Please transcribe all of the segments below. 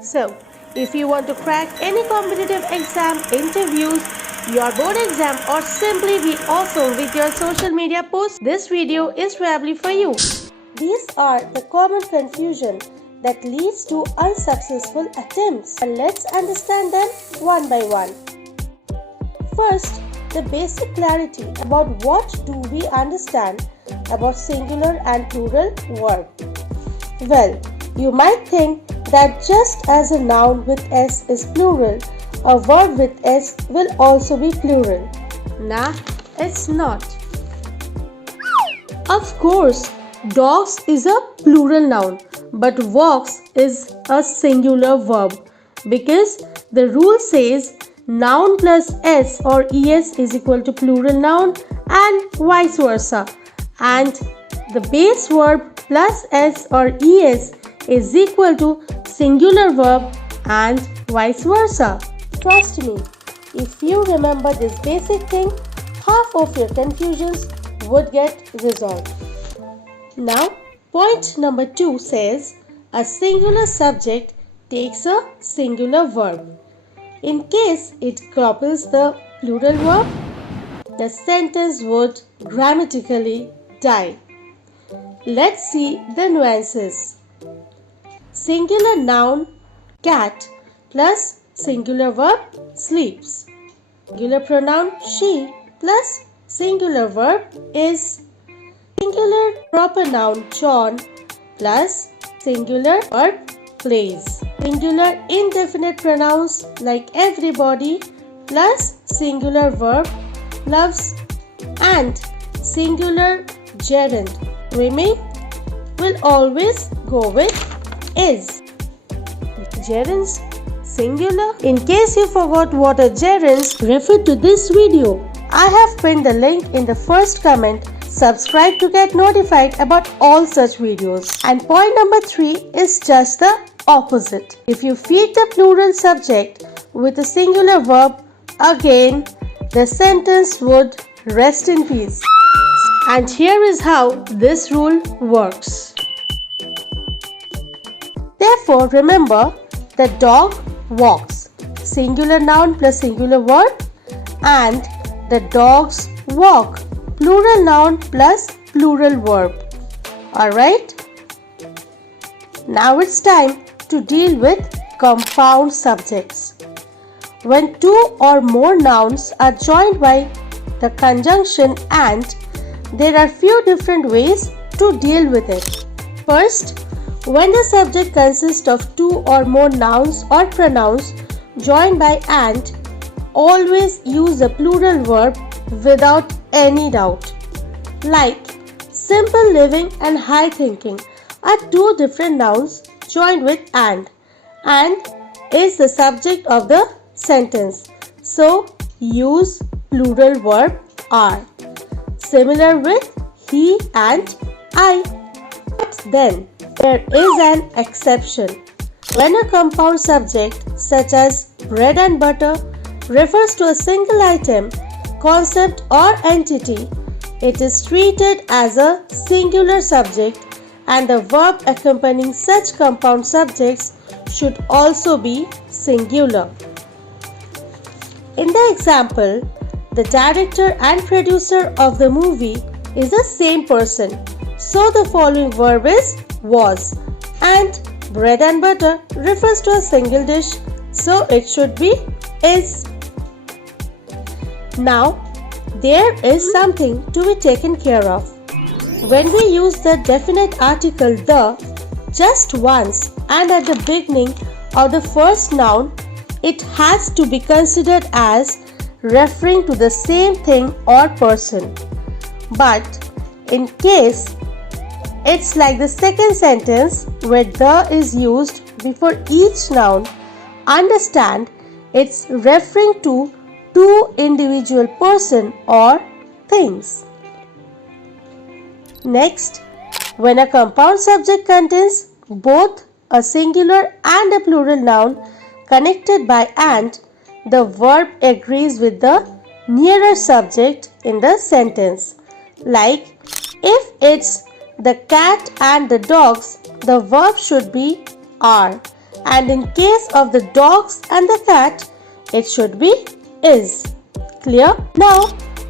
So, if you want to crack any competitive exam, interviews, your board exam, or simply be awesome with your social media posts, this video is probably for you. These are the common confusion that leads to unsuccessful attempts, and let's understand them one by one. First, the basic clarity about what do we understand about singular and plural verb. Well, you might think that just as a noun with S is plural, a verb with S will also be plural. Nah, it's not. Of course, dogs is a plural noun, but walks is a singular verb because the rule says noun plus S or ES is equal to plural noun and vice versa, and the base verb plus S or ES is equal to singular verb and vice versa. Trust me, if you remember this basic thing, half of your confusions would get resolved. Now, point number 2 says a singular subject takes a singular verb. In case it couples the plural verb, the sentence would grammatically die. Let's see the nuances. Singular noun cat plus singular verb sleeps. Singular pronoun she plus singular verb is. Singular proper noun John plus singular verb plays. Singular indefinite pronouns like everybody plus singular verb loves, and singular gerund women will always go with is. Gerunds singular. In case you forgot what a gerund, refer to this video. I have pinned the link in the first comment. Subscribe to get notified about all such videos. And point number 3 is just the opposite. If you feed the plural subject with a singular verb, again the sentence would rest in peace. And here is how this rule works. Therefore, remember the dog walks. Singular noun plus singular verb, and the dogs walk. Plural noun plus plural verb. Alright? Now it's time to deal with compound subjects. When two or more nouns are joined by the conjunction and, there are few different ways to deal with it. First, when the subject consists of two or more nouns or pronouns joined by and, always use the plural verb without any doubt. Like simple living and high thinking are two different nouns joined with and is the subject of the sentence. So use plural verb are. Similar with he and I. But then there is an exception. When a compound subject such as bread and butter refers to a single item, concept or entity, it is treated as a singular subject, and the verb accompanying such compound subjects should also be singular. In the example, the director and producer of the movie is the same person, so the following verb is was, and bread and butter refers to a single dish, so it should be is. Now, there is something to be taken care of. When we use the definite article the just once and at the beginning of the first noun, it has to be considered as referring to the same thing or person. But in case it's like the second sentence where the is used before each noun, understand it's referring to two individual person or things. Next, when a compound subject contains both a singular and a plural noun connected by and, the verb agrees with the nearer subject in the sentence. Like, if it's the cat and the dogs, the verb should be are, And in case of the dogs and the cat, it should be is. Clear? Now,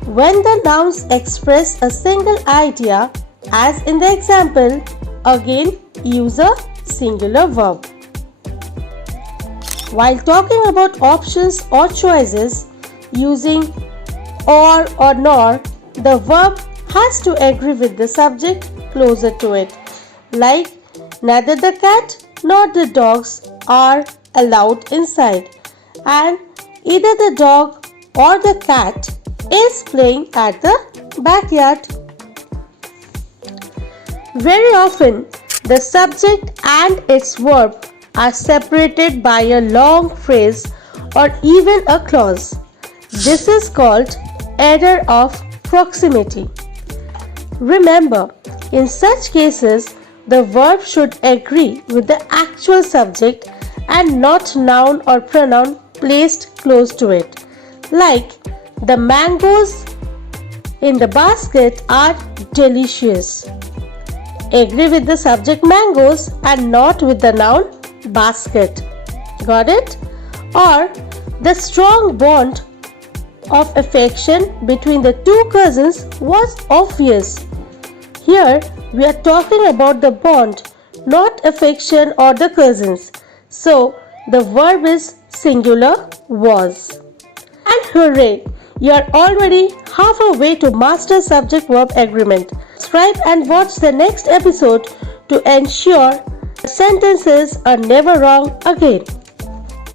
when the nouns express a single idea, as in the example, again use a singular verb. While talking about options or choices, using or nor, the verb has to agree with the subject closer to it. Like, neither the cat nor the dogs are allowed inside, and either the dog or the cat is playing at the backyard. Very often, the subject and its verb are separated by a long phrase or even a clause. This is called error of proximity. Remember, in such cases, the verb should agree with the actual subject and not noun or pronoun placed close to it. Like, the mangoes in the basket are delicious. Agree with the subject mangoes and not with the noun basket. Got it? Or the strong bond of affection between the two cousins was obvious. Here we are talking about the bond, not affection or the cousins. So the verb is singular was. And hooray! You are already halfway to master subject-verb agreement. Subscribe and watch the next episode to ensure sentences are never wrong again.